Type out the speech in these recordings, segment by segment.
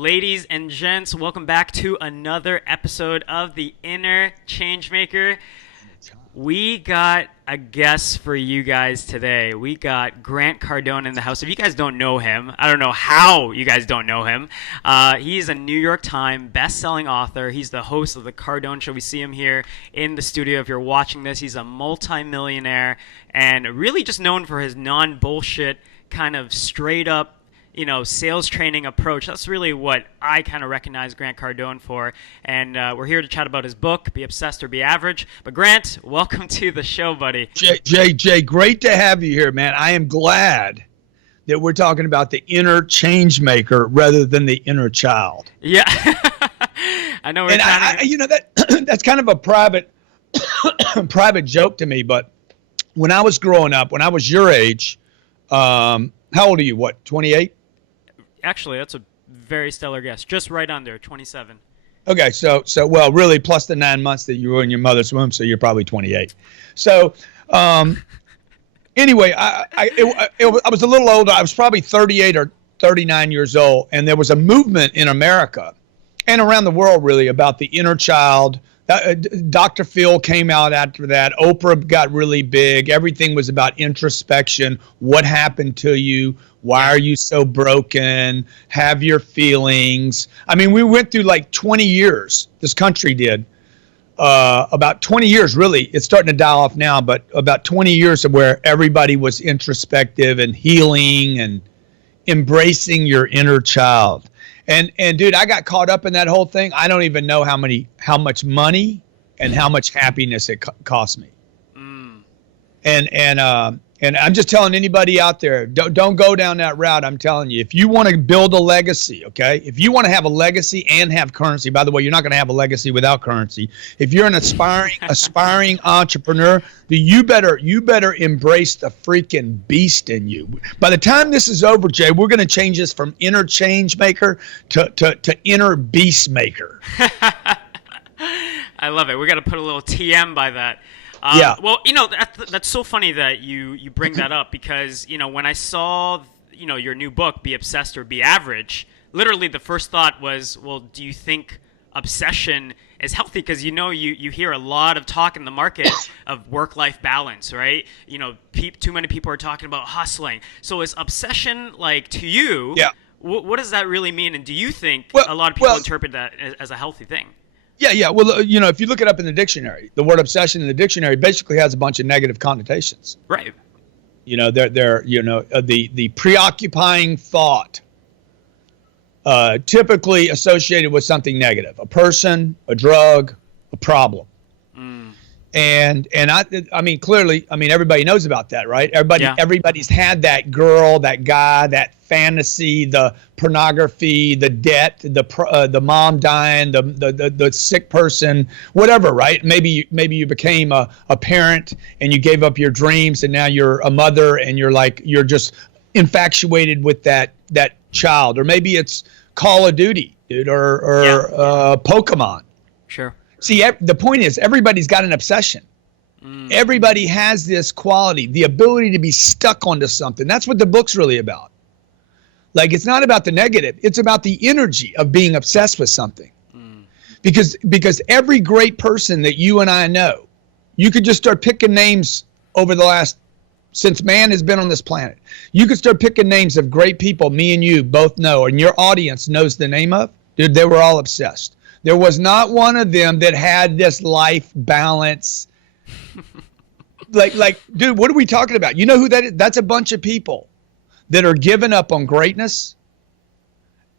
Ladies and gents, welcome back to another episode of The Inner Changemaker. We got a guest for you guys today. We got Grant Cardone in the house. If you guys don't know him, I don't know how you guys don't know him. He's a New York Times best-selling author. He's the host of The Cardone Show. We see him here in the studio. If you're watching this, he's a multi-millionaire and really just known for his non-bullshit kind of straight-up sales training approach. That's really what I kind of recognize Grant Cardone for. And we're here to chat about his book, Be Obsessed or Be Average. But Grant, welcome to the show, buddy. Jay, great to have you here, man. I am glad that we're talking about the inner change maker rather than the inner child. Yeah. I know. That's kind of a private joke to me. But when I was growing up, when I was your age, how old are you? What, 28? Actually, that's a very stellar guess. Just right under 27. Okay, so well, really, plus the 9 months that you were in your mother's womb, so you're probably 28. So, anyway, I was a little older. I was probably 38 or 39 years old, and there was a movement in America and around the world, really, about the inner child. Dr. Phil came out after that. Oprah got really big. Everything was about introspection. What happened to you? Why are you so broken? Have your feelings. I mean, we went through like 20 years. This country did. About 20 years, really. It's starting to die off now, but about 20 years of where everybody was introspective and healing and embracing your inner child. And dude, I got caught up in that whole thing. I don't even know how much money and how much happiness it cost me. And I'm just telling anybody out there, don't go down that route. I'm telling you, if you want to build a legacy, okay? If you want to have a legacy and have currency, by the way, you're not going to have a legacy without currency. If you're an aspiring entrepreneur, you better embrace the freaking beast in you. By the time this is over, Jay, we're going to change this from inner change maker to inner beast maker. I love it. We got to put a little TM by that. Yeah. Well, that's so funny that you bring that up because, when I saw, your new book, Be Obsessed or Be Average, literally the first thought was, well, do you think obsession is healthy? Because, you hear a lot of talk in the market of work-life balance, right? Too many people are talking about hustling. So is obsession, to you, yeah. What does that really mean? And do you think a lot of people interpret that as a healthy thing? Yeah. Well, if you look it up in the dictionary, the word obsession in the dictionary basically has a bunch of negative connotations. Right. The preoccupying thought, typically associated with something negative, a person, a drug, a problem. And I mean, clearly, everybody knows about that, right? Everybody's had that girl, that guy, that fantasy, the pornography, the debt, the mom dying, the sick person, whatever, right? Maybe you became a parent and you gave up your dreams and now you're a mother and you're just infatuated with that child, or maybe it's Call of Duty, dude, or Pokemon. Sure. See, the point is everybody's got an obsession. Everybody has this quality, the ability to be stuck onto something. That's what the book's really about. It's not about the negative. It's about the energy of being obsessed with something. Because every great person that you and I know, you could just start picking names over since man has been on this planet. You could start picking names of great people me and you both know, and your audience knows the name of. Dude, they were all obsessed. There was not one of them that had this life balance. Dude, what are we talking about? You know who that is? That's a bunch of people that are giving up on greatness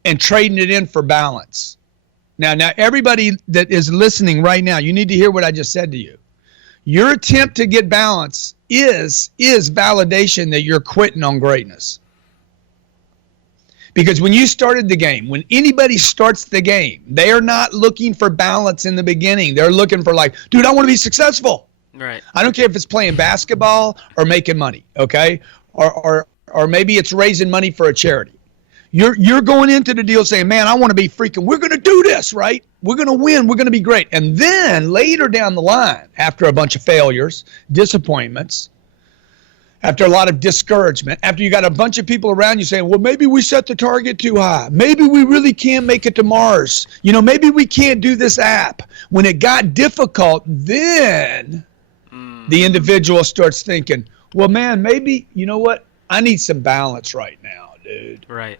and trading it in for balance. Now, everybody that is listening right now, you need to hear what I just said to you. Your attempt to get balance is validation that you're quitting on greatness. Because when you started the game, when anybody starts the game, they are not looking for balance in the beginning. They're looking for dude, I want to be successful. Right. I don't care if it's playing basketball or making money, okay? Or maybe it's raising money for a charity. You're going into the deal saying, man, I want to be we're going to do this, right? We're going to win. We're going to be great. And then later down the line, after a bunch of failures, disappointments, after a lot of discouragement, after you got a bunch of people around you saying, well, maybe we set the target too high. Maybe we really can't make it to Mars. Maybe we can't do this app. When it got difficult, then the individual starts thinking, well, man, maybe, you know what? I need some balance right now, dude. Right.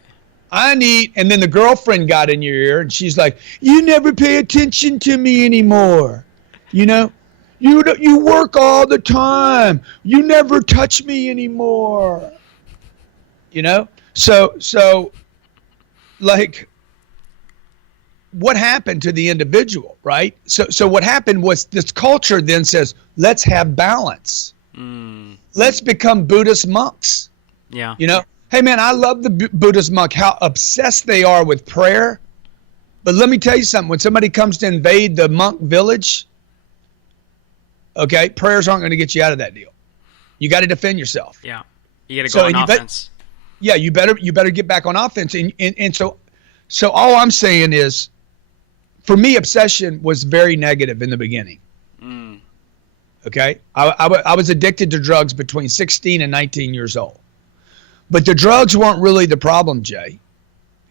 And then the girlfriend got in your ear and she's like, you never pay attention to me anymore. You work all the time. You never touch me anymore. So like, what happened to the individual, right? So what happened was this culture then says, let's have balance. Let's become Buddhist monks. Yeah. Hey man, I love the Buddhist monk, how obsessed they are with prayer. But let me tell you something. When somebody comes to invade the monk village, okay, prayers aren't going to get you out of that deal. You got to defend yourself. Yeah, you got to go on offense. You better get back on offense. And so all I'm saying is, for me, obsession was very negative in the beginning. Okay, I was addicted to drugs between 16 and 19 years old, but the drugs weren't really the problem, Jay.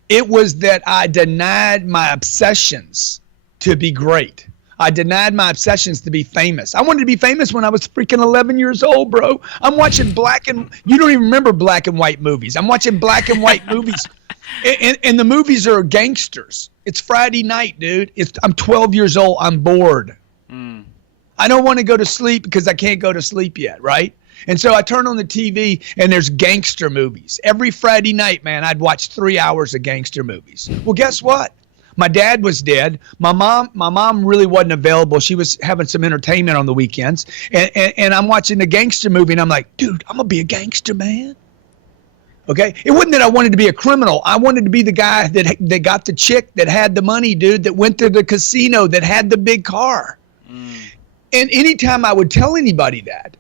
It was that I denied my obsessions to be great. I denied my obsessions to be famous. I wanted to be famous when I was freaking 11 years old, bro. I'm watching you don't even remember black and white movies. I'm watching black and white movies. And the movies are gangsters. It's Friday night, dude. I'm 12 years old. I'm bored. I don't want to go to sleep because I can't go to sleep yet, right? And so I turn on the TV and there's gangster movies. Every Friday night, man, I'd watch 3 hours of gangster movies. Well, guess what? My dad was dead. My mom really wasn't available. She was having some entertainment on the weekends. And I'm watching the gangster movie and I'm like, dude, I'm going to be a gangster, man. Okay? It wasn't that I wanted to be a criminal. I wanted to be the guy that got the chick that had the money, dude, that went to the casino, that had the big car. And anytime I would tell anybody that,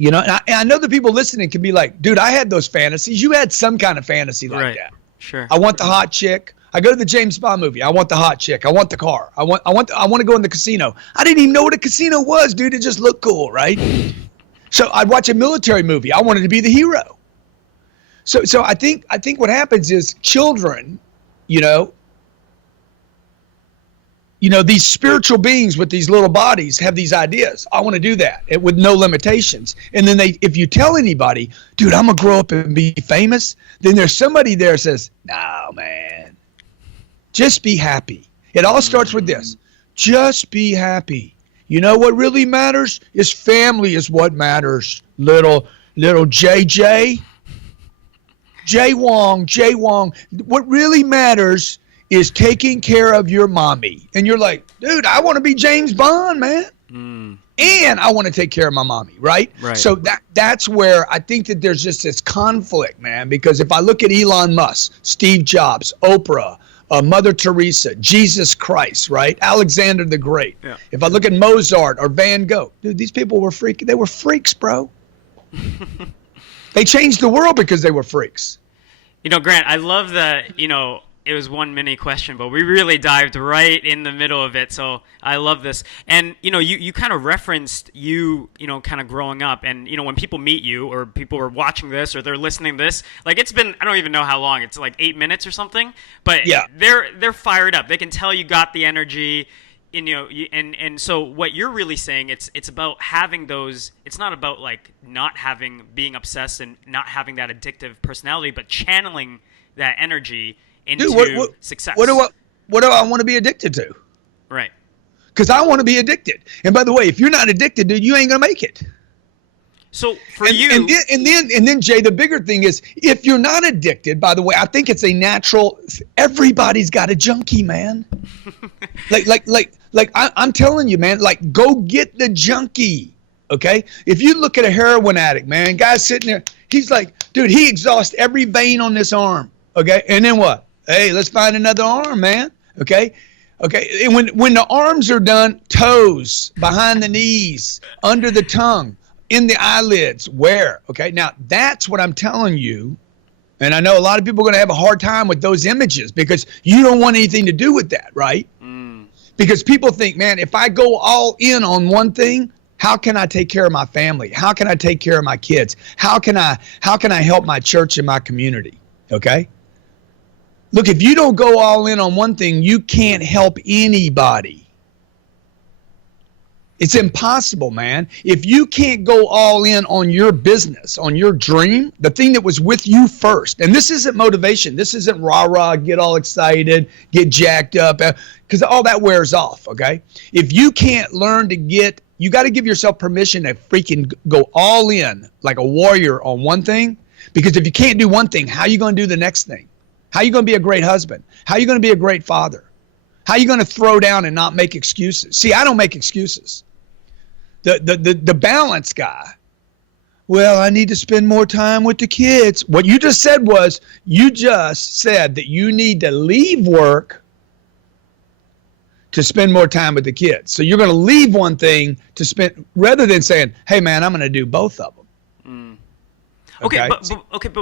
and I know the people listening can be like, dude, I had those fantasies. You had some kind of fantasy like that. Sure. I want the hot chick. I go to the James Bond movie. I want the hot chick. I want the car. I want to go in the casino. I didn't even know what a casino was, dude. It just looked cool, right? So I'd watch a military movie. I wanted to be the hero. So I think what happens is children, these spiritual beings with these little bodies have these ideas. I want to do that with no limitations. And then if you tell anybody, dude, I'm going to grow up and be famous, then there's somebody there that says, no, man, just be happy. It all starts with this. Just be happy. You know what really matters is family is what matters. Little JJ, Jay Wong. What really matters is taking care of your mommy. And you're like, dude, I want to be James Bond, man. And I want to take care of my mommy, right? So that's where I think that there's just this conflict, man, because if I look at Elon Musk, Steve Jobs, Oprah, Mother Teresa, Jesus Christ, right? Alexander the Great. Yeah. If I look at Mozart or Van Gogh, dude, these people were freaks. They were freaks, bro. They changed the world because they were freaks. Grant, I love that, it was one mini question, but we really dived right in the middle of it. So I love this. And, you kind of referenced kind of growing up. And, when people meet you or people are watching this or they're listening to this, like it's been, I don't even know how long. It's like 8 minutes or something. But yeah, they're fired up. They can tell you got the energy. And so what you're really saying, it's about having those. It's not about like being obsessed and not having that addictive personality, but channeling that energy into success. What do I want to be addicted to? Right. Because I want to be addicted. And by the way, if you're not addicted, dude, you ain't gonna make it. So for you, and then Jay, the bigger thing is if you're not addicted. By the way, I think it's a natural. Everybody's got a junkie, man. I'm telling you, man. Like, go get the junkie. Okay. If you look at a heroin addict, man, guy's sitting there. He's like, dude, he exhausts every vein on this arm. Okay. And then what? Hey, let's find another arm, man. Okay. And when the arms are done, toes, behind the knees, under the tongue, in the eyelids, where? Okay. Now that's what I'm telling you. And I know a lot of people are going to have a hard time with those images because you don't want anything to do with that, right? Because people think, man, if I go all in on one thing, How can I take care of my family? How can I take care of my kids? How can I help my church and my community? Okay? Look, if you don't go all in on one thing, you can't help anybody. It's impossible, man. If you can't go all in on your business, on your dream, the thing that was with you first, and this isn't motivation. This isn't rah-rah, get all excited, get jacked up, because all that wears off, okay? If you can't learn to you got to give yourself permission to freaking go all in like a warrior on one thing, because if you can't do one thing, how are you going to do the next thing? How are you going to be a great husband? How are you going to be a great father? How are you going to throw down and not make excuses? See, I don't make excuses. The balance guy, well, I need to spend more time with the kids. What you just said was, you just said that you need to leave work to spend more time with the kids. So you're going to leave one thing to spend, rather than saying, hey man, I'm going to do both of them. Okay, but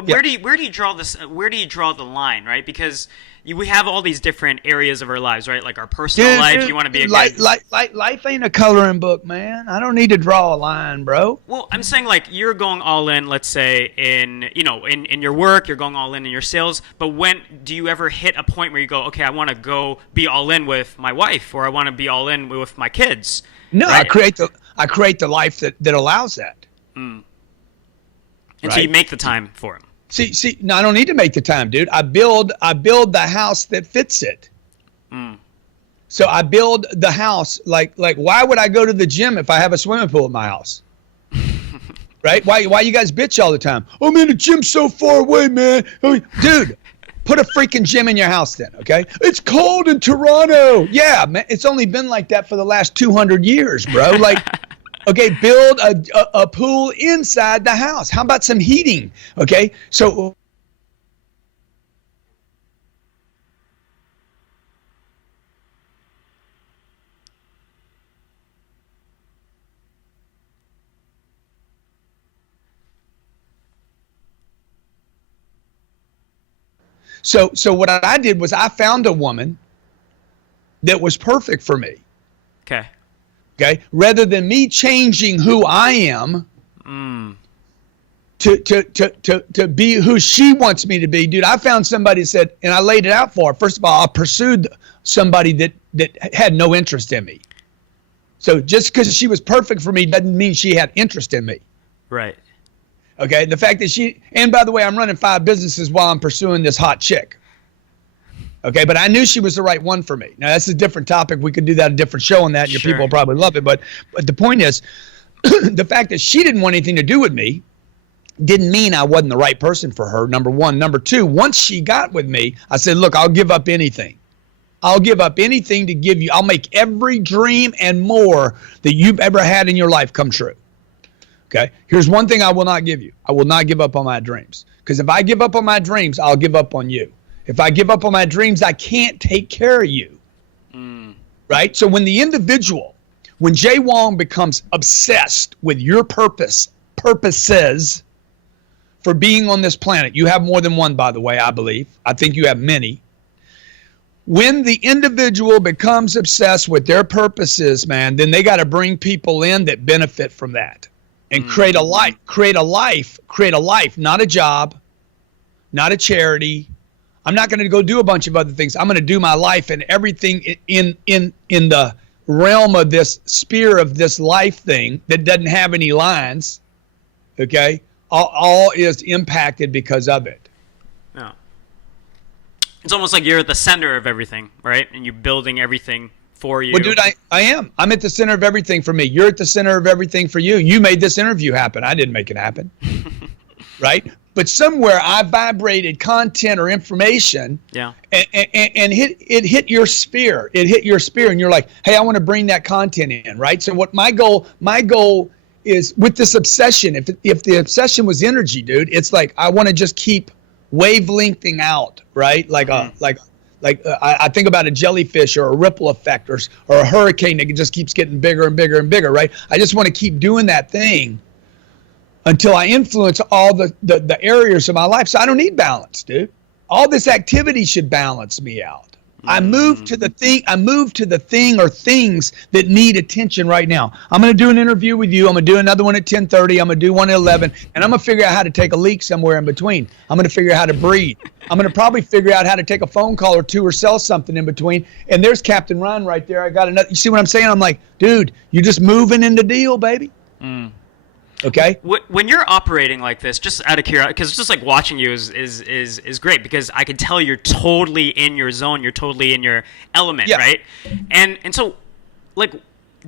where do you draw this? Where do you draw the line, right? Because we have all these different areas of our lives, right? Like our personal life. You want to be a good... life ain't a coloring book, man. I don't need to draw a line, bro. Well, I'm saying like you're going all in. Let's say in your work, you're going all in your sales. But when do you ever hit a point where you go, okay, I want to go be all in with my wife, or I want to be all in with my kids? No, right? I create the life that allows that. And right? So you make the time for him. See, no, I don't need to make the time, dude. I build the house that fits it. So I build the house like why would I go to the gym if I have a swimming pool at my house? Right? Why you guys bitch all the time? Oh man, the gym's so far away, man. Dude, put a freaking gym in your house then, okay? It's cold in Toronto. Yeah, man, it's only been like that for the last 200 years, bro. Like okay, build a pool inside the house. How about some heating? Okay, so what I did was I found a woman that was perfect for me. Okay, rather than me changing who I am to be who she wants me to be, dude, I found somebody that said, and I laid it out for her. First of all, I pursued somebody that had no interest in me. So just because she was perfect for me doesn't mean she had interest in me. Right. Okay, the fact that and by the way, I'm running 5 businesses while I'm pursuing this hot chick. Okay, but I knew she was the right one for me. Now, that's a different topic. We could do that a different show on that, and your people will probably love it. But the point is, the fact that she didn't want anything to do with me didn't mean I wasn't the right person for her, number one. Number two, once she got with me, I said, look, I'll give up anything. I'll give up anything to give you. I'll make every dream and more that you've ever had in your life come true. Okay, here's one thing I will not give you. I will not give up on my dreams. Because if I give up on my dreams, I'll give up on you. If I give up on my dreams, I can't take care of you. Right? So when Jay Wong becomes obsessed with your purposes for being on this planet, you have more than one, by the way, I believe. I think you have many. When the individual becomes obsessed with their purposes, man, then they got to bring people in that benefit from that and create a life, not a job, not a charity. I'm not going to go do a bunch of other things. I'm going to do my life, and everything in the realm of this sphere of this life thing that doesn't have any lines, okay, all is impacted because of it. Yeah. It's almost like you're at the center of everything, right? And you're building everything for you. Well, dude, I am. I'm at the center of everything for me. You're at the center of everything for you. You made this interview happen. I didn't make it happen. Right? But somewhere I vibrated content or information, and it hit your sphere. It hit your sphere, and you're like, hey, I want to bring that content in, right? So what my goal is with this obsession. If the obsession was energy, dude, it's like I want to just keep wavelengthing out, right? I think about a jellyfish or a ripple effect or a hurricane that just keeps getting bigger and bigger and bigger, right? I just want to keep doing that thing until I influence all the areas of my life. So I don't need balance, dude. All this activity should balance me out. I move to the thing. I move to the thing or things that need attention right now. I'm going to do an interview with you. I'm going to do another one at 10:30. I'm going to do one at 11, and I'm going to figure out how to take a leak somewhere in between. I'm going to figure out how to breathe. I'm going to probably figure out how to take a phone call or two or sell something in between. And there's Captain Ron right there. I got another. You see what I'm saying? I'm like, dude, you're just moving in the deal, baby. Okay. When you're operating like this, just out of curiosity, because just like watching you is great, because I can tell you're totally in your zone, you're totally in your element, right? And so, like,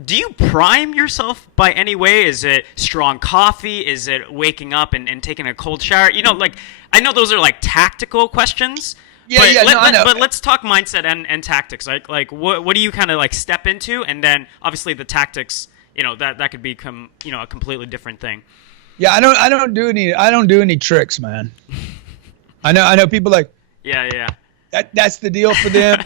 do you prime yourself by any way? Is it strong coffee? Is it waking up and taking a cold shower? You know, like, I know those are like tactical questions. I know. But let's talk mindset and tactics. Like what do you kind of like step into, and then obviously the tactics. You know, that could become, you know, a completely different thing. Yeah, I don't do any tricks, man. I know people like, yeah. That's the deal for them.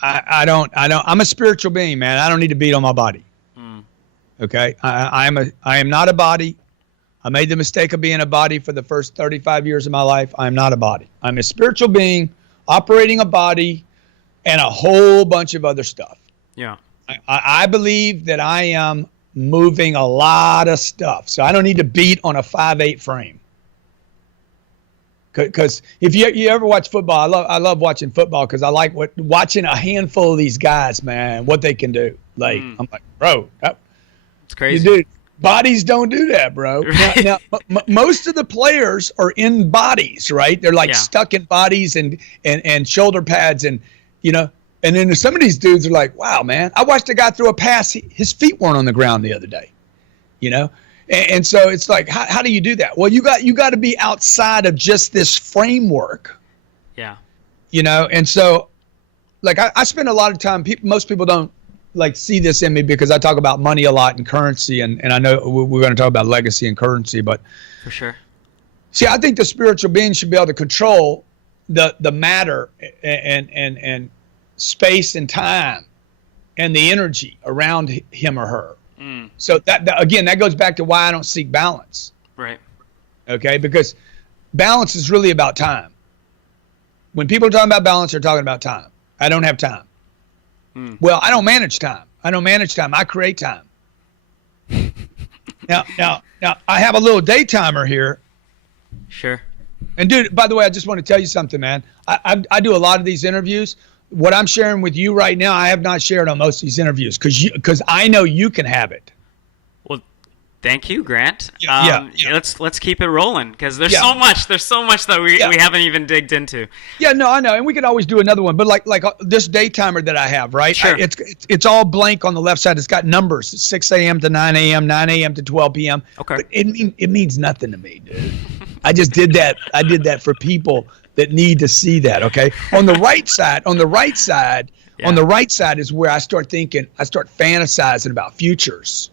I don't. I'm a spiritual being, man. I don't need to beat on my body. Okay, I am not a body. I made the mistake of being a body for the first 35 years of my life. I'm not a body. I'm a spiritual being operating a body and a whole bunch of other stuff. Yeah. I believe that I am moving a lot of stuff. So I don't need to beat on a 5'8" frame. Because if you ever watch football, I love watching football because I like watching a handful of these guys, man, what they can do. Like, I'm like, bro. It's crazy. Dude, bodies don't do that, bro. Now, most of the players are in bodies, right? They're like stuck in bodies and shoulder pads and, you know, and then some of these dudes are like, wow, man, I watched a guy throw a pass. His feet weren't on the ground the other day, you know? And so it's like, how do you do that? Well, you got to be outside of just this framework. Yeah. You know? And so like, I spend a lot of time, most people don't like see this in me because I talk about money a lot and currency. And I know we're going to talk about legacy and currency, but for sure. See, I think the spiritual being should be able to control the matter and space and time and the energy around him or her. So that again, that goes back to why I don't seek balance. Right. Okay, because balance is really about time. When people are talking about balance, they're talking about time. I don't have time. Well, I don't manage time. I create time. Now, I have a little day timer here. Sure. And dude, by the way, I just want to tell you something, man. I do a lot of these interviews. What I'm sharing with you right now, I have not shared on most of these interviews because I know you can have it. Well, thank you, Grant. Yeah. Let's keep it rolling because there's so much that we haven't even digged into. Yeah, no, I know, and we could always do another one. But like this day timer that I have, right? Sure. It's all blank on the left side. It's got numbers: 6 a.m. to 9 a.m., 9 a.m. to 12 p.m. Okay. But it means nothing to me, dude. I just did that. I did that for people that need to see that. Okay. On the right side is where I start thinking. I start fantasizing about futures.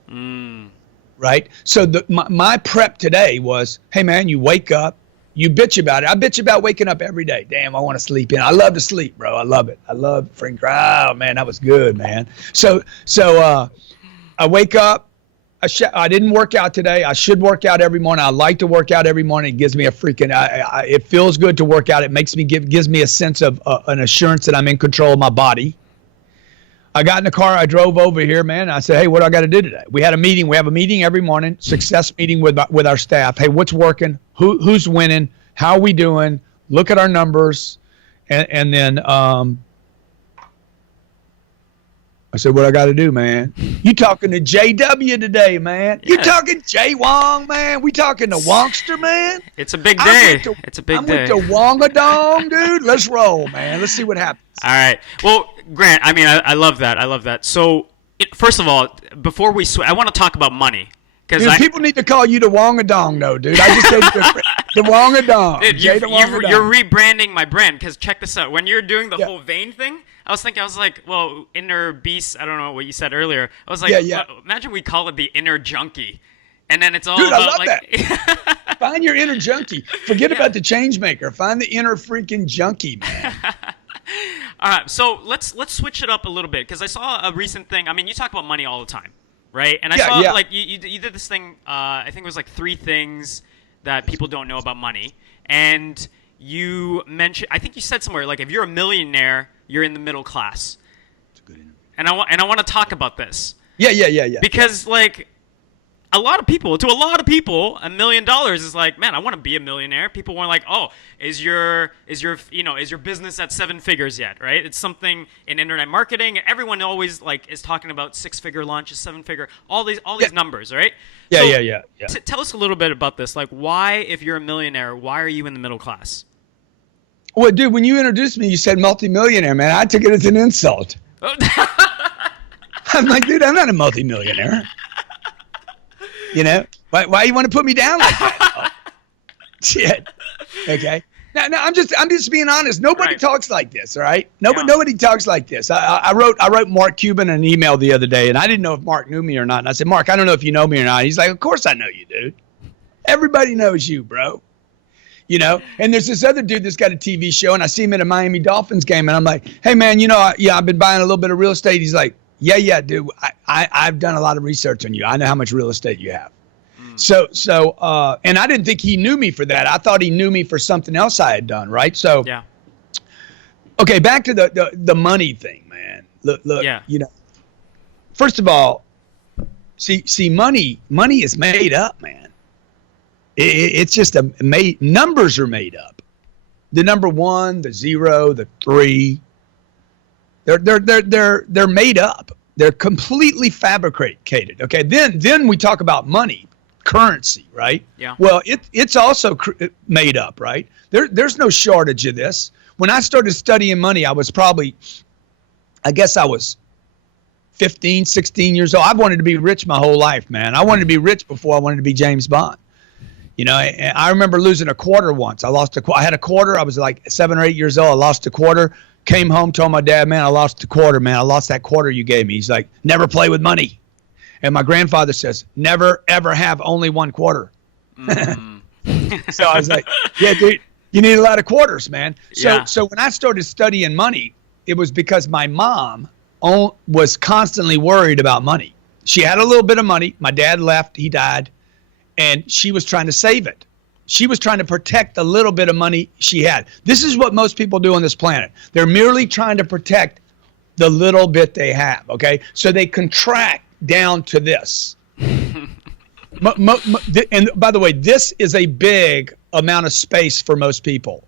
Right. So my prep today was, hey man, you wake up, you bitch about it. I bitch about waking up every day. Damn, I want to sleep in. I love to sleep, bro. I love it. I love freaking. Oh man, that was good, man. So I wake up. I didn't work out today. I should work out every morning. I like to work out every morning. It gives me a freaking. It feels good to work out. It gives me a sense of an assurance that I'm in control of my body. I got in the car. I drove over here, man. I said, hey, what do I got to do today? We had a meeting. We have a meeting every morning. Success meeting with our staff. Hey, what's working? Who's winning? How are we doing? Look at our numbers, and then I said, what I got to do, man? You talking to JW today, man. Yeah. You talking Jay Wong, man. We talking to Wongster, man. It's a big day. It's a big day. I'm with the Wongadong, dude. Let's roll, man. Let's see what happens. All right. Well, Grant, I mean, I love that. I love that. So, first of all, before we switch, I want to talk about money. Dude, people need to call you the Wongadong, though, dude. I just said the Wongadong. Dude, you're rebranding my brand because check this out. When you're doing the whole vein thing, I was like, well, inner beast. I don't know what you said earlier. I was like, imagine we call it the inner junkie. And then it's all about, I love that. Find your inner junkie. Forget about the change maker. Find the inner freaking junkie, man. All right, so let's switch it up a little bit because I saw a recent thing. I mean, you talk about money all the time, right? And I saw like you did this thing. I think it was like 3 things that people don't know about money. And you mentioned, I think you said somewhere, like, if you're a millionaire, you're in the middle class. It's a good interview. And I want to talk about this. Yeah. Because, like, to a lot of people, $1 million is like, man, I want to be a millionaire. People want like, oh, is your business at 7 figures yet, right? It's something in internet marketing. Everyone always like is talking about 6-figure launches, 7-figure, all these numbers, right? Yeah. Tell us a little bit about this. Like, why, if you're a millionaire, why are you in the middle class? Well, dude, when you introduced me, you said multimillionaire, man. I took it as an insult. I'm like, dude, I'm not a multimillionaire. You know, why you want to put me down like that? Oh, shit. Okay. No, I'm just being honest. Nobody talks like this. All right. Nobody talks like this. I wrote Mark Cuban an email the other day, and I didn't know if Mark knew me or not. And I said, Mark, I don't know if you know me or not. He's like, of course I know you, dude. Everybody knows you, bro. You know, and there's this other dude that's got a TV show, and I see him at a Miami Dolphins game, and I'm like, hey man, you know, I've been buying a little bit of real estate. He's like, yeah, dude, I've done a lot of research on you. I know how much real estate you have. So, and I didn't think he knew me for that. I thought he knew me for something else I had done, right? So, yeah. Okay, back to the money thing, man. Look, yeah. You know, first of all, see, money is made up, man. It's just numbers are made up. The number 1, the 0, the 3. They're made up. They're completely fabricated. Okay. Then we talk about money, currency, right? Yeah. Well, it's also made up, right? There's no shortage of this. When I started studying money, I was 15, 16 years old. I've wanted to be rich my whole life, man. I wanted to be rich before I wanted to be James Bond. You know, I remember losing a quarter once. I had a quarter. I was like 7 or 8 years old. I lost a quarter. Came home, told my dad, man, I lost a quarter, man. I lost that quarter you gave me. He's like, never play with money. And my grandfather says, never, ever have only 1 quarter. So I was like, yeah, dude, you need a lot of quarters, man. So when I started studying money, it was because my mom was constantly worried about money. She had a little bit of money. My dad left. He died. And she was trying to save it. She was trying to protect the little bit of money she had. This is what most people do on this planet. They're merely trying to protect the little bit they have, okay? So they contract down to this. And by the way, this is a big amount of space for most people.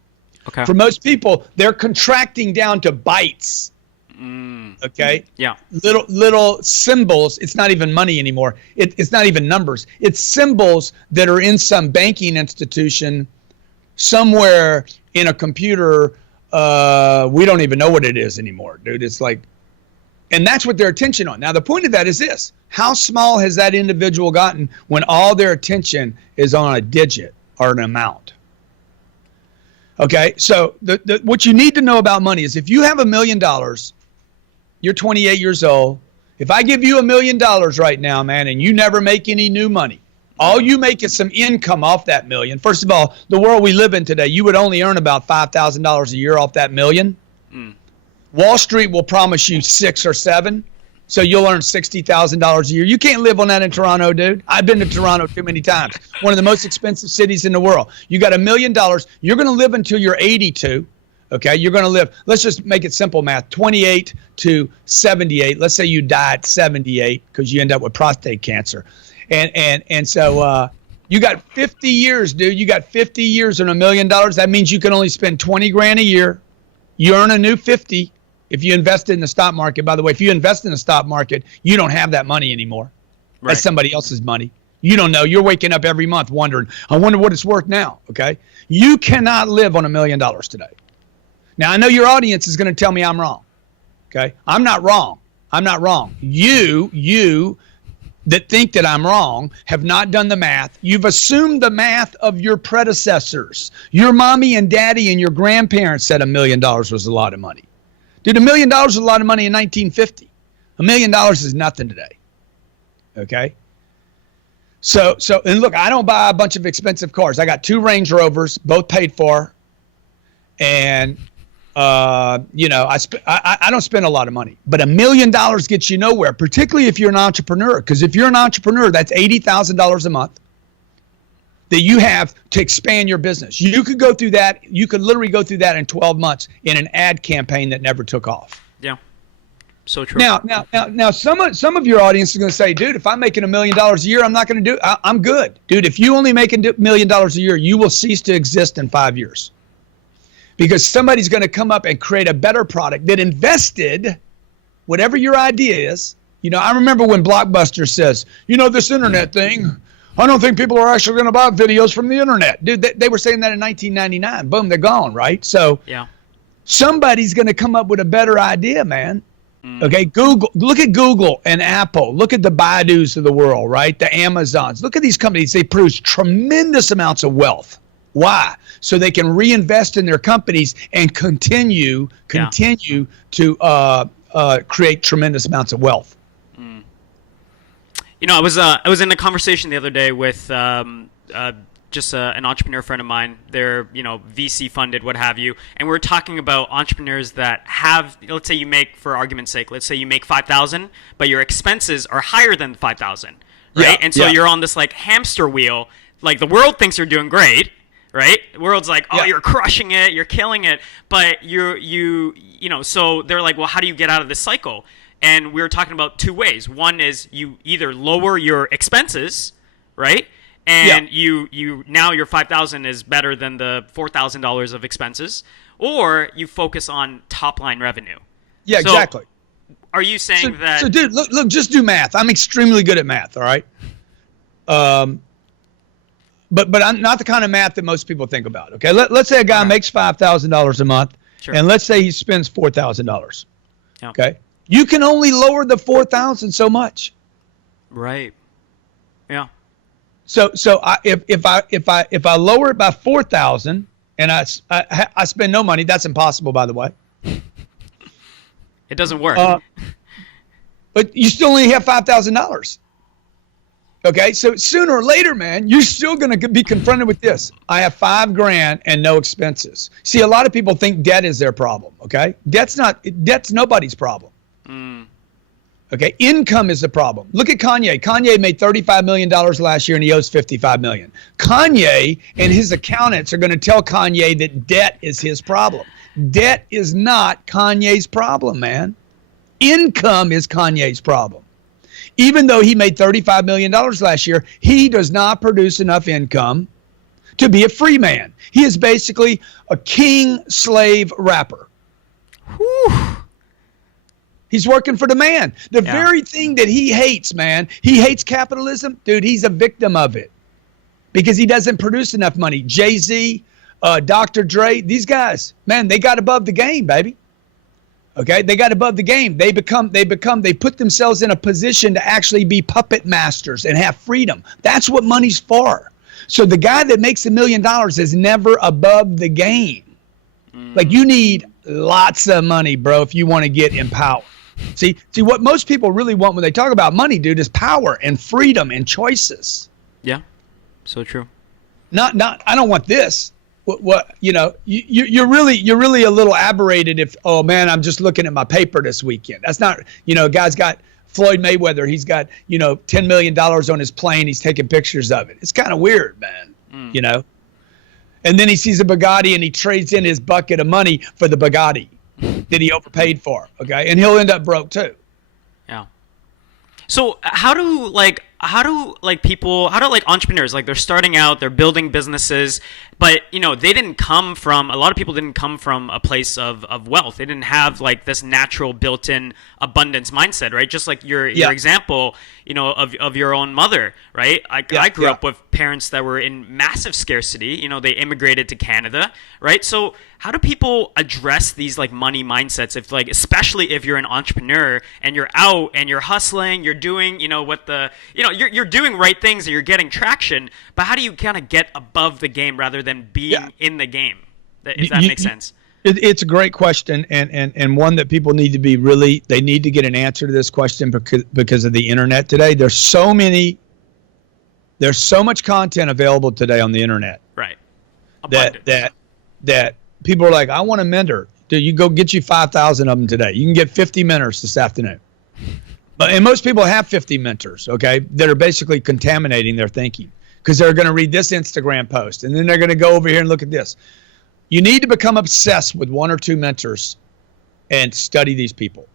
Okay. For most people, they're contracting down to bytes. Okay. Yeah. Little symbols. It's not even money anymore. It's not even numbers. It's symbols that are in some banking institution somewhere in a computer. We don't even know what it is anymore, dude. It's like, and that's what their attention on. Now, the point of that is this: how small has that individual gotten when all their attention is on a digit or an amount? Okay. So what you need to know about money is if you have $1 million. You're 28 years old. If I give you $1 million right now, man, and you never make any new money, all you make is some income off that million. First of all, the world we live in today, you would only earn about $5,000 a year off that $1 million. Wall Street will promise you 6 or 7, so you'll earn $60,000 a year. You can't live on that in Toronto, dude. I've been to Toronto too many times. One of the most expensive cities in the world. You got $1 million. You're going to live until you're 82. Okay, you're going to live, let's just make it simple math, 28 to 78. Let's say you die at 78 because you end up with prostate cancer. And so you got 50 years, dude. You got 50 years and $1 million. That means you can only spend 20 grand a year. You earn a new 50 if you invest in the stock market. By the way, if you invest in the stock market, you don't have that money anymore. Right. That's somebody else's money. You don't know. You're waking up every month wondering, I wonder what it's worth now. Okay, you cannot live on $1 million today. Now, I know your audience is going to tell me I'm wrong, okay? I'm not wrong. I'm not wrong. You that think that I'm wrong have not done the math. You've assumed the math of your predecessors. Your mommy and daddy and your grandparents said $1 million was a lot of money. Dude, $1 million was a lot of money in 1950. $1 million is nothing today, okay? So, and look, I don't buy a bunch of expensive cars. I got 2 Range Rovers, both paid for, and you know, I don't spend a lot of money, but $1 million gets you nowhere, particularly if you're an entrepreneur. Because if you're an entrepreneur, that's $80,000 a month. that you have to expand your business. You could go through that. You could literally go through that in 12 months in an ad campaign that never took off. Yeah. So true. Now, some of your audience is going to say, dude, if I'm making $1 million a year, I'm not going to do it. I'm good. Dude, if you only make $1 million a year, you will cease to exist in 5 years. Because somebody's going to come up and create a better product that invested whatever your idea is. You know, I remember when Blockbuster says, you know, this internet thing, I don't think people are actually going to buy videos from the internet. Dude, they were saying that in 1999. Boom, they're gone, right? So yeah, somebody's going to come up with a better idea, man. Okay, Google. Look at Google and Apple. Look at the Baidus of the world, right? The Amazons. Look at these companies. They produce tremendous amounts of wealth. Why? So they can reinvest in their companies and continue to create tremendous amounts of wealth. You know, I was in a conversation the other day with just an entrepreneur friend of mine. They're, you know, VC funded, what have you, and we're talking about entrepreneurs that have, let's say you make, for argument's sake, let's say you make 5,000, but your expenses are higher than 5,000, right? Yeah, and so you're on this like hamster wheel. Like the world thinks you're doing great, right? The world's like, oh, you're crushing it, you're killing it, but you know, so they're like, well, how do you get out of this cycle? And we were talking about two ways. One is you either lower your expenses, right? And you now your 5,000 is better than the $4,000 of expenses, or you focus on top line revenue. Yeah, so exactly. Are you saying that? So, dude, look, just do math. I'm extremely good at math. All right. But I'm not the kind of math that most people think about. Okay, let's say a guy makes $5,000 a month, and let's say he spends $4,000. Yeah. Okay, you can only lower the $4,000 so much. Right. Yeah. So if I lower it by 4,000 and I spend no money, that's impossible, by the way. It doesn't work. But you still only have $5,000. Okay, so sooner or later, man, you're still going to be confronted with this. I have $5,000 and no expenses. See, a lot of people think debt is their problem. Okay, debt's nobody's problem. Okay, income is the problem. Look at Kanye. Kanye made $35 million last year and he owes $55 million. Kanye and his accountants are going to tell Kanye that debt is his problem. Debt is not Kanye's problem, man. Income is Kanye's problem. Even though he made $35 million last year, he does not produce enough income to be a free man. He is basically a king-slave rapper. Whew. He's working for the man. The very thing that he hates, man, he hates capitalism. Dude, he's a victim of it because he doesn't produce enough money. Jay-Z, Dr. Dre, these guys, man, they got above the game, baby. Okay, they got above the game. They put themselves in a position to actually be puppet masters and have freedom. That's what money's for. So the guy that makes $1 million is never above the game. Like, you need lots of money, bro, if you want to get empowered. See, what most people really want when they talk about money, dude, is power and freedom and choices. Yeah, so true. Not. I don't want this. What you know? You're really a little aberrated if, oh man, I'm just looking at my paper this weekend. That's not. You know, guy's got Floyd Mayweather. He's got $10 million on his plane. He's taking pictures of it. It's kind of weird, man. You know. And then he sees a Bugatti and he trades in his bucket of money for the Bugatti that he overpaid for. Okay, and he'll end up broke too. Yeah. So how do entrepreneurs, like they're starting out, they're building businesses, but a lot of people didn't come from a place of wealth. They didn't have like this natural built-in abundance mindset, right? Just like your example, of your own mother, right? I grew up with parents that were in massive scarcity. They immigrated to Canada, right? So how do people address these like money mindsets especially if you're an entrepreneur and you're out and you're hustling, you're doing, you're doing right things and you're getting traction, but how do you kind of get above the game rather than being in the game? If that makes sense. It's a great question, and one that people need to they need to get an answer to this question because of the internet today. There's so much content available today on the internet. Right. That people are like, I want a mentor. Dude, you go get you 5,000 of them today. You can get 50 mentors this afternoon. And most people have 50 mentors, okay, that are basically contaminating their thinking. because they're going to read this Instagram post, and then they're going to go over here and look at this. You need to become obsessed with one or two mentors and study these people.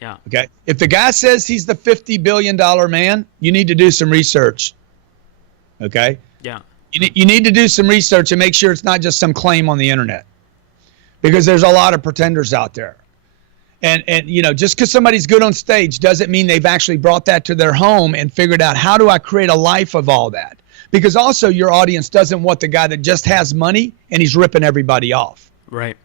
Yeah. Okay. If the guy says he's the $50 billion man, you need to do some research. Okay. Yeah. You need to do some research and make sure it's not just some claim on the internet, because there's a lot of pretenders out there. And just because somebody's good on stage doesn't mean they've actually brought that to their home and figured out, how do I create a life of all that? Because also your audience doesn't want the guy that just has money and he's ripping everybody off. Right.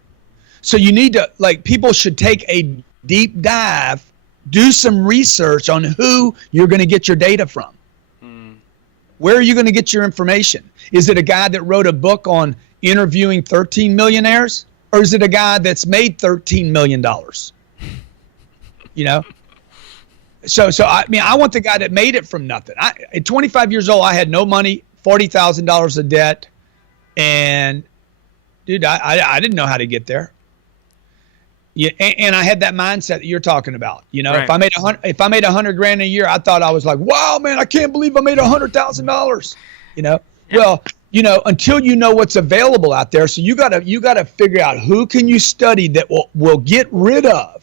So you need to, people should take a deep dive, do some research on who you're going to get your data from. Where are you going to get your information? Is it a guy that wrote a book on interviewing 13 millionaires? Or is it a guy that's made $13 million? So I want the guy that made it from nothing. At 25 years old, I had no money, $40,000 of debt. And dude, I didn't know how to get there. Yeah, and I had that mindset that you're talking about. Right. If I made $100,000 a year, I thought I was like, wow, man, I can't believe I made $100,000. Yeah. Well, until you know what's available out there, so you gotta figure out who can you study that will get rid of.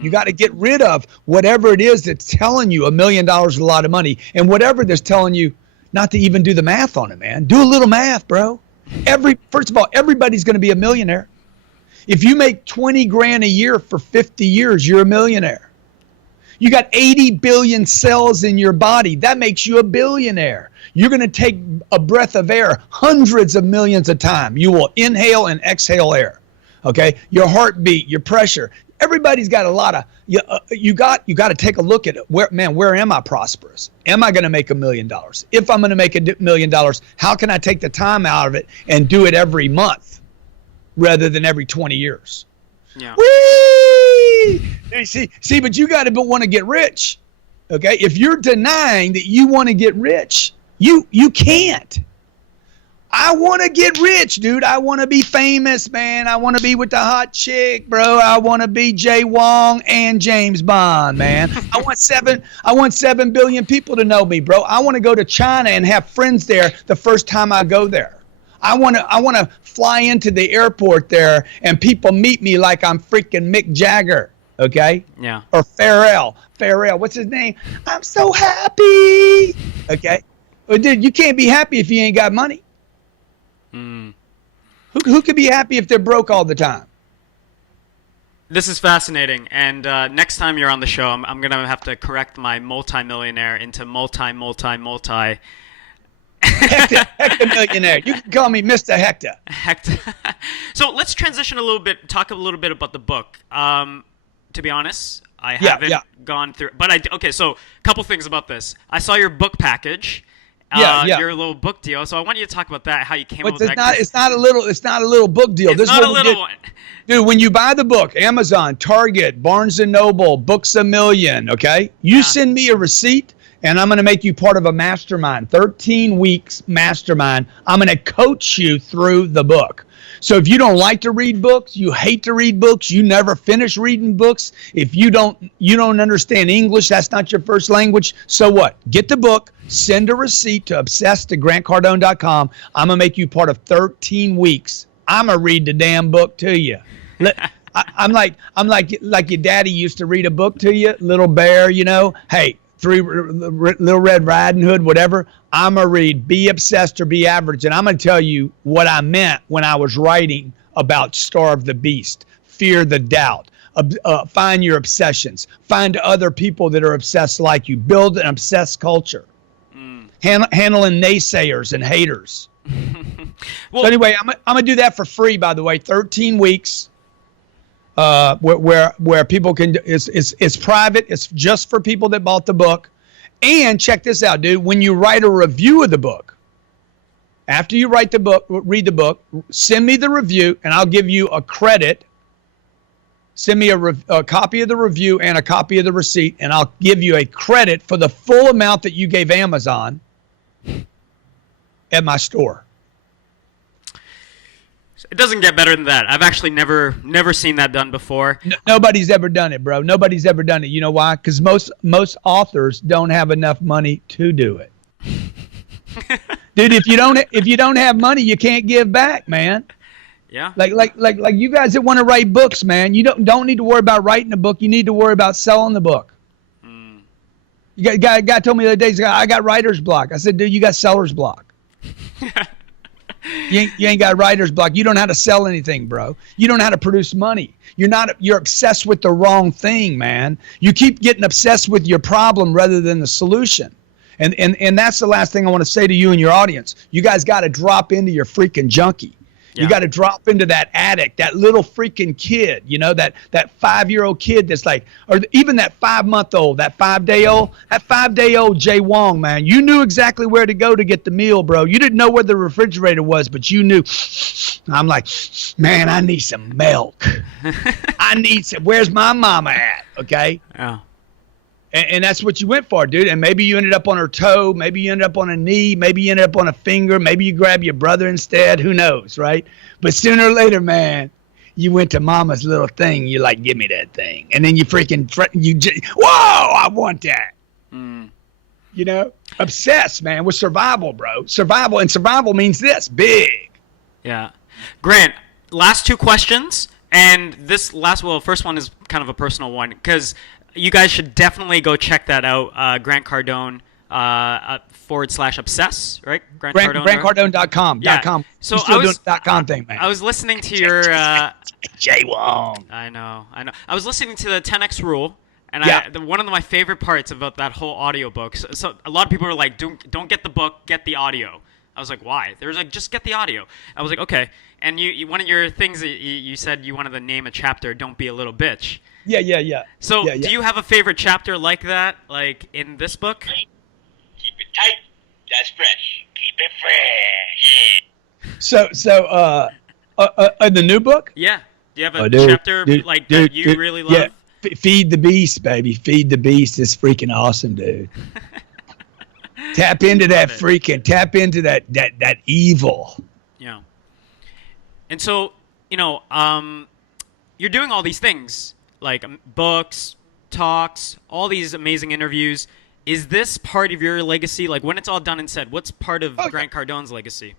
You got to get rid of whatever it is that's telling you $1 million is a lot of money, and whatever that's telling you not to even do the math on it, man. Do a little math, bro. First of all, everybody's going to be a millionaire. If you make $20,000 a year for 50 years, you're a millionaire. You got 80 billion cells in your body. That makes you a billionaire. You're going to take a breath of air hundreds of millions of times. You will inhale and exhale air. Okay? Your heartbeat, your pressure. Everybody's got a lot of, you got to take a look at it. Where am I prosperous? Am I going to make $1 million? If I'm going to make $1 million, how can I take the time out of it and do it every month rather than every 20 years? Yeah. Whee! See, but you got to want to get rich. Okay? If you're denying that you want to get rich, you can't. I want to get rich, dude. I want to be famous, man. I want to be with the hot chick, bro. I want to be Jay Wong and James Bond, man. I want 7 billion people to know me, bro. I want to go to China and have friends there the first time I go there. I want to fly into the airport there and people meet me like I'm freaking Mick Jagger, okay? Yeah. Or Pharrell, what's his name? I'm so happy, okay? Well, dude, you can't be happy if you ain't got money. Who could be happy if they're broke all the time? This is fascinating, and next time you're on the show, I'm gonna have to correct my multi-millionaire into multi. Hector-millionaire. You can call me Mr. Hector. Hector. So let's transition a little bit. Talk a little bit about the book. To be honest, I haven't gone through, but okay. So a couple things about this. I saw your book package. Your little book deal. So I want you to talk about that, how you came up with that. It's not a little book deal. It's not a little one. Dude, when you buy the book, Amazon, Target, Barnes & Noble, Books A Million, okay? You send me a receipt, and I'm going to make you part of a mastermind, 13 weeks mastermind. I'm going to coach you through the book. So if you don't like to read books, you hate to read books, you never finish reading books, if you don't understand English, that's not your first language, so what? Get the book, send a receipt to obsessed@grantcardone.com. I'm going to make you part of 13 weeks. I'm going to read the damn book to you. I'm like your daddy used to read a book to you, Little Bear, Hey, Little Red Riding Hood, whatever. I'm going to read Be Obsessed or Be Average. And I'm going to tell you what I meant when I was writing about Starve the Beast, Fear the Doubt, find your obsessions, find other people that are obsessed like you, build an obsessed culture, handling naysayers and haters. Well, so anyway, I'm going to do that for free, by the way, 13 weeks. Where people can, it's private. It's just for people that bought the book. And check this out, dude. When you write a review of the book, after you read the book, send me the review, and I'll give you a credit. Send me a copy of the review and a copy of the receipt, and I'll give you a credit for the full amount that you gave Amazon at my store. It doesn't get better than that. I've actually never seen that done before. Nobody's ever done it, bro. Nobody's ever done it. You know why? Because most authors don't have enough money to do it. Dude, if you don't have money, you can't give back, man. Yeah. Like you guys that want to write books, man, you don't need to worry about writing a book. You need to worry about selling the book. You got guy told me the other day, I got writer's block. I said, dude, you got seller's block. You ain't got writer's block. You don't know how to sell anything, bro. You don't know how to produce money. You're obsessed with the wrong thing, man. You keep getting obsessed with your problem rather than the solution. And that's the last thing I want to say to you and your audience. You guys got to drop into your freaking junkie. Yeah. You got to drop into that addict, that little freaking kid, that 5-year-old kid that's like, or even that 5-month-old, that 5-day-old Jay Wong, man. You knew exactly where to go to get the meal, bro. You didn't know where the refrigerator was, but you knew. I'm like, man, I need some milk. Where's my mama at? Okay. Yeah. And that's what you went for, dude. And maybe you ended up on her toe. Maybe you ended up on a knee. Maybe you ended up on a finger. Maybe you grab your brother instead. Who knows, right? But sooner or later, man, you went to mama's little thing. You're like, give me that thing. And then you freaking, whoa, I want that. Obsessed, man, with survival, bro. Survival means this, big. Yeah. Grant, last 2 questions. And this first one is kind of a personal one because you guys should definitely go check that out. Grant Cardone /obsess, right? GrantCardone.com. Yeah. So I was doing .com thing, man. I was listening to your Jay Wong. I know. I was listening to the 10x rule, and one of my favorite parts about that whole audiobook. So a lot of people are like, don't get the book, get the audio. I was like, why? They were like, just get the audio. I was like, okay. And you one of your things that you said you wanted to name a chapter, Don't Be a Little Bitch. Yeah. So do you have a favorite chapter like that, like in this book? Keep it tight. That's fresh. Keep it fresh. Yeah. So the new book? Yeah. Do you have a chapter that you really love? Yeah. Feed the beast, baby. Feed the beast is freaking awesome, dude. Tap into that evil. Yeah. And so, you're doing all these things like books, talks, all these amazing interviews. Is this part of your legacy? Like when it's all done and said, what's part of Grant Cardone's legacy?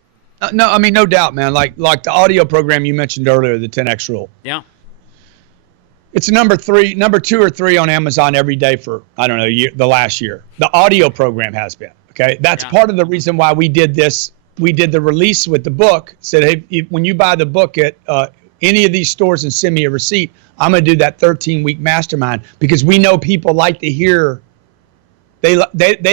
No, I mean, no doubt, man. Like the audio program you mentioned earlier, the 10X rule. Yeah. It's number 2 or 3 on Amazon every day for, I don't know, the last year. The audio program has been. Okay, that's part of the reason why we did this. We did the release with the book. Said, hey, when you buy the book at any of these stores and send me a receipt, I'm gonna do that 13-week mastermind because we know people like to hear. They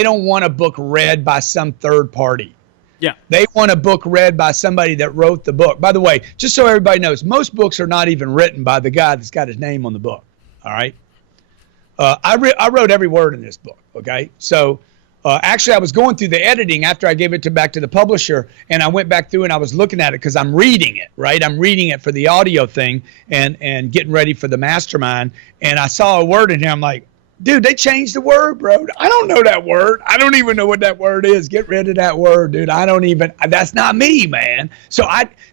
don't want a book read by some third party. Yeah, they want a book read by somebody that wrote the book. By the way, just so everybody knows, most books are not even written by the guy that's got his name on the book. All right, I wrote every word in this book. Okay, so. Actually, I was going through the editing after I gave it back to the publisher, and I went back through and I was looking at it because I'm reading it, right? I'm reading it for the audio thing and getting ready for the mastermind. And I saw a word in here. I'm like, dude, they changed the word, bro. I don't know that word. I don't even know what that word is. Get rid of that word, dude. That's not me, man. So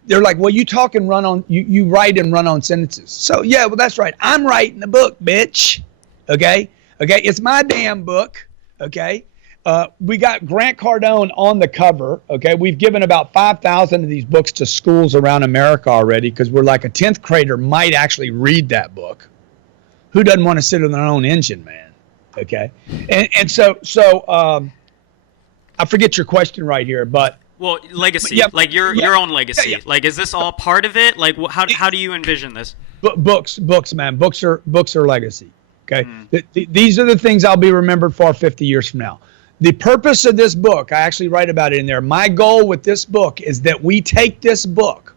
they're like, well, you talk and run on, you write and run on sentences. So yeah, well, that's right. I'm writing the book, bitch. Okay. It's my damn book. Okay. We got Grant Cardone on the cover. Okay, we've given about 5,000 of these books to schools around America already because we're like a 10th grader might actually read that book. Who doesn't want to sit on their own engine, man? Okay, and so I forget your question right here, but legacy, like your own legacy. Yeah. Like, is this all part of it? Like, how do you envision this? Books, man. Books are legacy. Okay, these are the things I'll be remembered for 50 years from now. The purpose of this book, I actually write about it in there. My goal with this book is that we take this book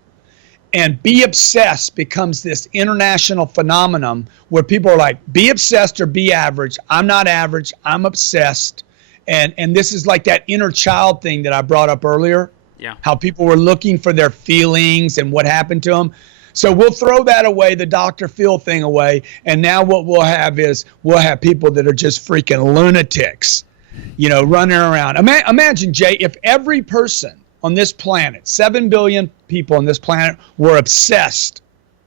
and Be Obsessed becomes this international phenomenon where people are like, be obsessed or be average. I'm not average. I'm obsessed. And this is like that inner child thing that I brought up earlier. Yeah. How people were looking for their feelings and what happened to them. So we'll throw that away, the Dr. Phil thing away. And now what we'll have is we'll have people that are just freaking lunatics. Running around. Imagine, Jay, if every person on this planet, 7 billion people on this planet, were obsessed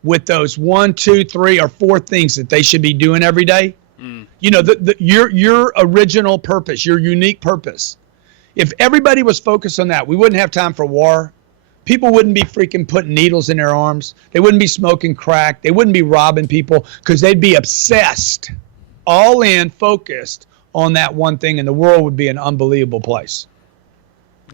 with those 1, 2, 3, or 4 things that they should be doing every day. Your original purpose, your unique purpose. If everybody was focused on that, we wouldn't have time for war. People wouldn't be freaking putting needles in their arms. They wouldn't be smoking crack. They wouldn't be robbing people because they'd be obsessed, all in, focused on that one thing, and the world would be an unbelievable place.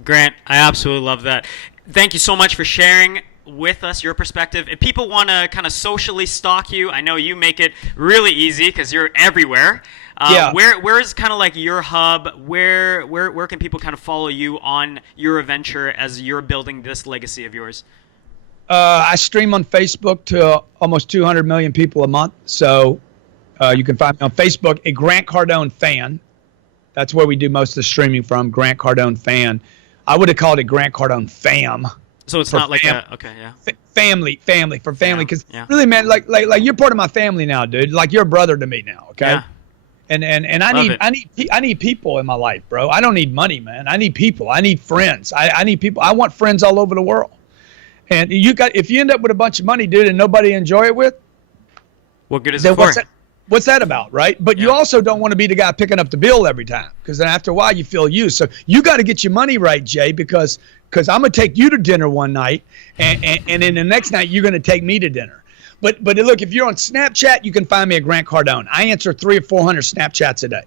Grant, I absolutely love that. Thank you so much for sharing with us your perspective. If people want to kind of socially stalk you, I know you make it really easy because you're everywhere. Yeah. Where is kind of like your hub? Where can people kind of follow you on your adventure as you're building this legacy of yours? I stream on Facebook to almost 200 million people a month. So you can find me on Facebook, a Grant Cardone fan. That's where we do most of the streaming from, Grant Cardone fan. I would have called it Grant Cardone fam. So it's not like family because Yeah. really, man, like you're part of my family now, dude. Like you're a brother to me now, okay? Yeah. And I need people in my life, bro. I don't need money, man. I need people. I need friends. I need people. I want friends all over the world. And if you end up with a bunch of money, dude, and nobody enjoy it with, what good is it for? What's that about, right? But you also don't want to be the guy picking up the bill every time, because then after a while you feel used. So you got to get your money right, Jay, because I'm gonna take you to dinner one night, and then the next night you're gonna take me to dinner. But look, if you're on Snapchat, you can find me at Grant Cardone. I answer 300 or 400 Snapchats a day.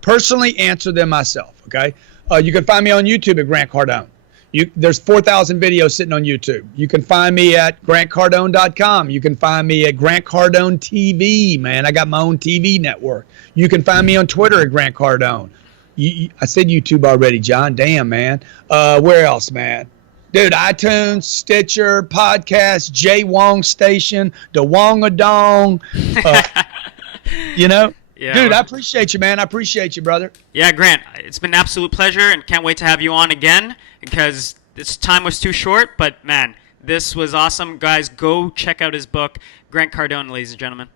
Personally, answer them myself. Okay. You can find me on YouTube at Grant Cardone. There's 4,000 videos sitting on YouTube. You can find me at grantcardone.com. You can find me at Grant Cardone TV, man. I got my own TV network. You can find me on Twitter at Grant Cardone. I said YouTube already, John. Damn, man. Where else, man? Dude, iTunes, Stitcher, podcast, Jay Wong Station, the Wong-a-Dong. You know? Yeah, dude, I appreciate you, man. I appreciate you, brother. Yeah, Grant, it's been an absolute pleasure, and can't wait to have you on again because this time was too short. But, man, this was awesome. Guys, go check out his book, Grant Cardone, ladies and gentlemen.